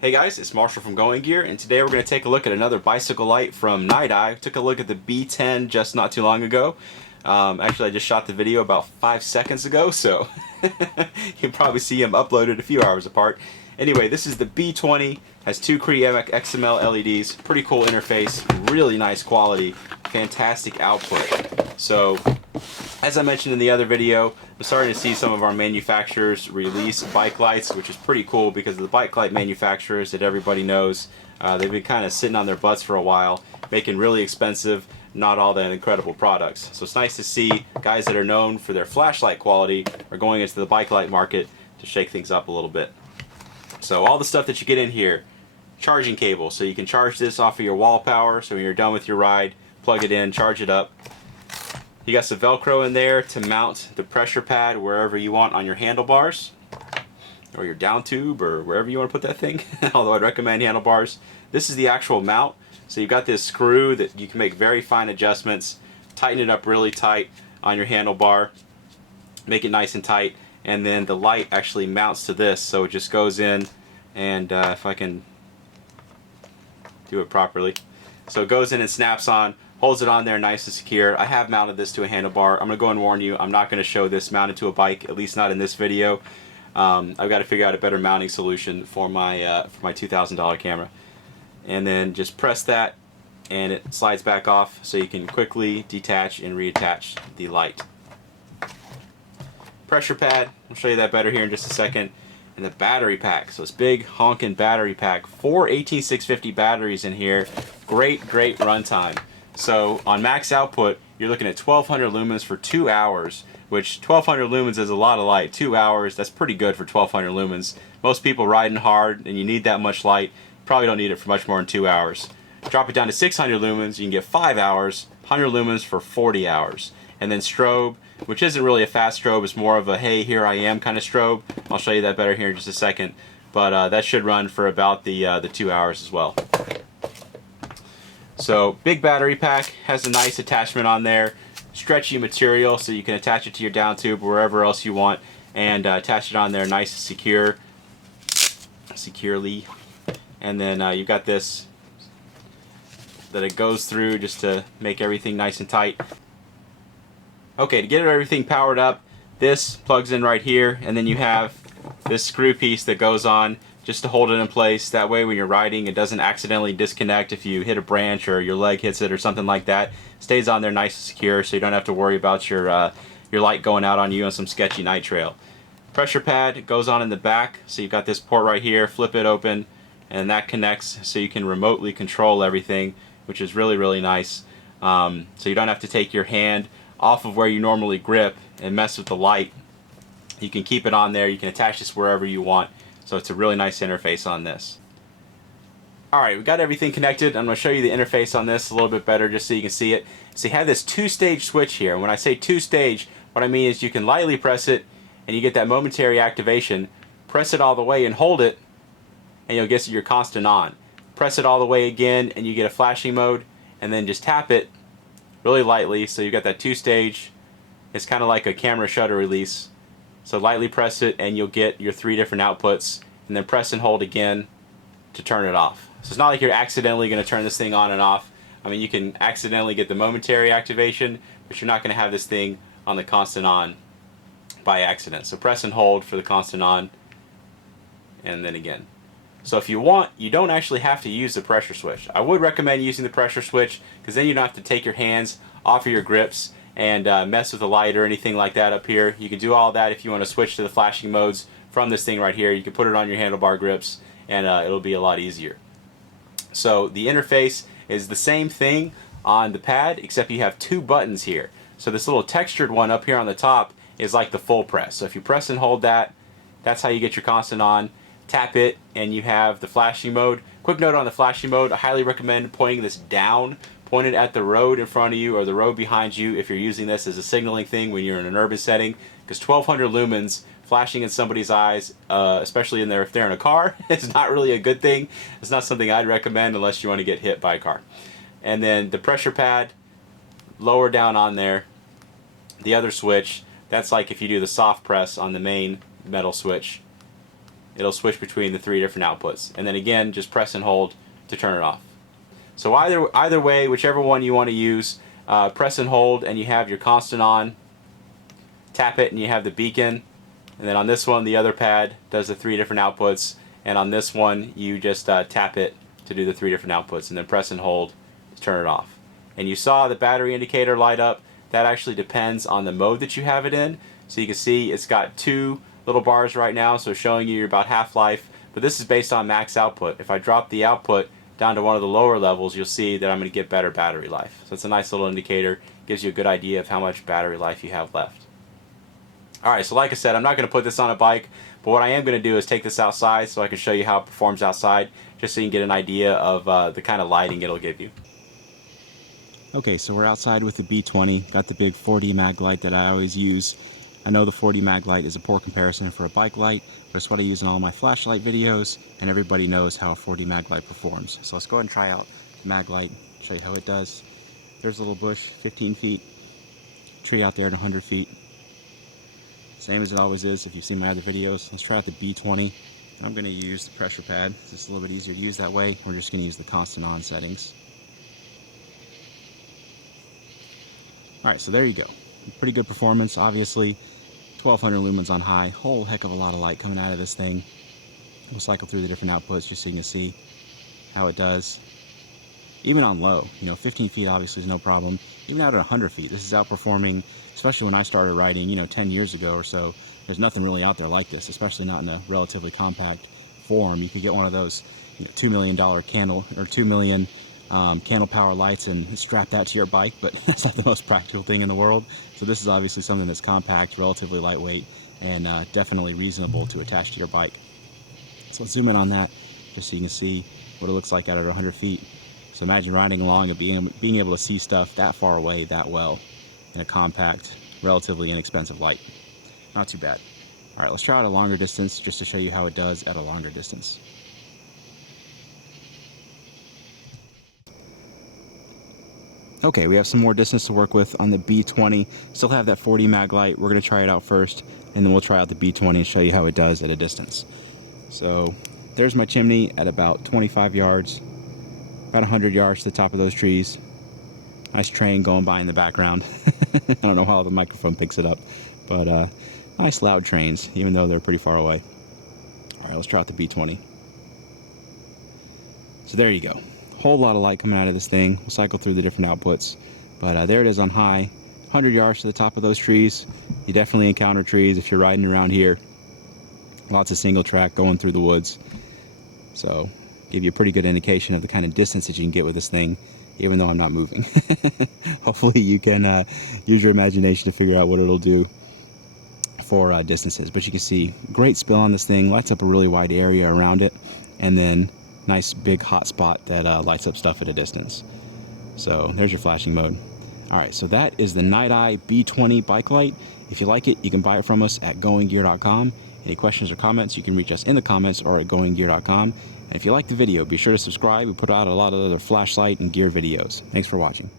Hey guys, it's Marshall from Going Gear, and today we're going to take a look at another bicycle light from Niteye. Took a look at the B10 just not too long ago. Actually, I just shot the video about 5 seconds ago, so you'll probably see them uploaded a few hours apart. Anyway, this is the B20, has two CREE XM-L LEDs, pretty cool interface, really nice quality, fantastic output. So, as I mentioned in the other video, I'm starting to see some of our manufacturers release bike lights, which is pretty cool because the bike light manufacturers that everybody knows, they've been kind of sitting on their butts for a while, making really expensive, not all that incredible products. So it's nice to see guys that are known for their flashlight quality are going into the bike light market to shake things up a little bit. So all the stuff that you get in here, charging cable, so you can charge this off of your wall power, so when you're done with your ride, plug it in, charge it up. You got some Velcro in there to mount the pressure pad wherever you want on your handlebars or your down tube or wherever you want to put that thing, although I'd recommend handlebars. This is the actual mount, so you've got this screw that you can make very fine adjustments, tighten it up really tight on your handlebar, make it nice and tight, and then the light actually mounts to this, so it just goes in, and if I can do it properly, so it goes in and snaps on, holds it on there nice and secure. I have mounted this to a handlebar. I'm going to go and warn you, I'm not going to show this mounted to a bike, at least not in this video. I've got to figure out a better mounting solution for my $2,000 camera. And then just press that and it slides back off so you can quickly detach and reattach the light. Pressure pad, I'll show you that better here in just a second. And the battery pack, so it's big honking battery pack. 4 18650 batteries in here. Great runtime. So on max output, you're looking at 1200 lumens for 2 hours, which 1200 lumens is a lot of light. 2 hours, that's pretty good for 1200 lumens. Most people riding hard and you need that much light, probably don't need it for much more than 2 hours. Drop it down to 600 lumens, you can get 5 hours, 100 lumens for 40 hours. And then strobe, which isn't really a fast strobe, it's more of a hey, here I am kind of strobe. I'll show you that better here in just a second. But that should run for about the 2 hours as well. So big battery pack, has a nice attachment on there, stretchy material so you can attach it to your down tube or wherever else you want, and attach it on there nice and securely. And then you've got this that it goes through just to make everything nice and tight. Okay, to get everything powered up, this plugs in right here, and then you have this screw piece that goes on just to hold it in place. That way when you're riding it doesn't accidentally disconnect if you hit a branch or your leg hits it or something like that. It stays on there nice and secure so you don't have to worry about your light going out on you on some sketchy night trail. Pressure pad goes on in the back, so you've got this port right here, flip it open, and that connects so you can remotely control everything, which is really nice. So you don't have to take your hand off of where you normally grip and mess with the light. You can keep it on there, you can attach this wherever you want. So it's a really nice interface on this. Alright, we've got everything connected. I'm going to show you the interface on this a little bit better just so you can see it. So you have this two-stage switch here. When I say two-stage, what I mean is you can lightly press it and you get that momentary activation. Press it all the way and hold it and you'll get your constant on. Press it all the way again and you get a flashing mode, and then just tap it really lightly so you got that two-stage. It's kind of like a camera shutter release. So lightly press it and you'll get your 3 different outputs, and then press and hold again to turn it off. So it's not like you're accidentally going to turn this thing on and off. I mean, you can accidentally get the momentary activation, but you're not going to have this thing on the constant on by accident. So press and hold for the constant on, and then again. So if you want, you don't actually have to use the pressure switch. I would recommend using the pressure switch because then you don't have to take your hands off of your grips and mess with the light or anything like that up here. You can do all that if you want to switch to the flashing modes from this thing right here. You can put it on your handlebar grips and it'll be a lot easier. So the interface is the same thing on the pad, except you have 2 buttons here. So this little textured one up here on the top is like the full press. So if you press and hold that, that's how you get your constant on. Tap it and you have the flashing mode. Quick note on the flashing mode, I highly recommend pointing this down. Point it at the road in front of you or the road behind you if you're using this as a signaling thing when you're in an urban setting, because 1200 lumens flashing in somebody's eyes, especially if they're in a car, is not really a good thing. It's not something I'd recommend unless you want to get hit by a car. And then the pressure pad, lower down on there. The other switch, that's like if you do the soft press on the main metal switch. it'll switch between the 3 different outputs. And then again, just press and hold to turn it off. So either way, whichever one you want to use, press and hold and you have your constant on, tap it and you have the beacon, and then on this one the other pad does the 3 different outputs, and on this one you just tap it to do the 3 different outputs, and then press and hold to turn it off. And you saw the battery indicator light up. That actually depends on the mode that you have it in. So you can see it's got 2 little bars right now, so showing you about half-life, but this is based on max output. If I drop the output down to one of the lower levels, you'll see that I'm going to get better battery life. So it's a nice little indicator, gives you a good idea of how much battery life you have left. Alright, so like I said, I'm not going to put this on a bike, but what I am going to do is take this outside so I can show you how it performs outside, just so you can get an idea of the kind of lighting it'll give you. Okay, so we're outside with the B20, got the big 4D mag light that I always use. I know the 4D mag light is a poor comparison for a bike light, but it's what I use in all my flashlight videos, and everybody knows how a 4D mag light performs. So let's go ahead and try out the mag light, show you how it does. There's a little bush, 15 feet, tree out there at 100 feet. Same as it always is if you've seen my other videos. Let's try out the B20. I'm going to use the pressure pad. It's just a little bit easier to use that way. We're just going to use the constant on settings. Alright, so there you go. Pretty good performance, obviously. 1200 lumens on high. Whole heck of a lot of light coming out of this thing. We'll cycle through the different outputs just so you can see how it does. Even on low, 15 feet obviously is no problem. Even out at 100 feet, this is outperforming, especially when I started riding, 10 years ago or so. There's nothing really out there like this, especially not in a relatively compact form. You could get one of those $2 million candle or 2 million candle power lights and strap that to your bike, but that's not the most practical thing in the world. So this is obviously something that's compact, relatively lightweight, and definitely reasonable to attach to your bike. So let's zoom in on that just so you can see what it looks like out at 100 feet. So imagine riding along and being able to see stuff that far away that well in a compact, relatively inexpensive light. Not too bad. All right, let's try out a longer distance just to show you how it does at a longer distance. Okay, we have some more distance to work with on the B20. Still have that 4D mag light. We're going to try it out first, and then we'll try out the B20 and show you how it does at a distance. So there's my chimney at about 25 yards, about 100 yards to the top of those trees. Nice train going by in the background. I don't know how the microphone picks it up, but nice loud trains, even though they're pretty far away. All right, let's try out the B20. So there you go. Whole lot of light coming out of this thing. We'll cycle through the different outputs, but there it is on high, 100 yards to the top of those trees. You definitely encounter trees if you're riding around here. Lots of single track going through the woods, so give you a pretty good indication of the kind of distance that you can get with this thing, even though I'm not moving. Hopefully you can use your imagination to figure out what it'll do for distances. But you can see great spill on this thing, lights up a really wide area around it, and then nice big hot spot that lights up stuff at a distance. So there's your flashing mode. Alright, so that is the Niteye B20 bike light. If you like it, you can buy it from us at goinggear.com. Any questions or comments, you can reach us in the comments or at goinggear.com. And if you like the video, be sure to subscribe. We put out a lot of other flashlight and gear videos. Thanks for watching.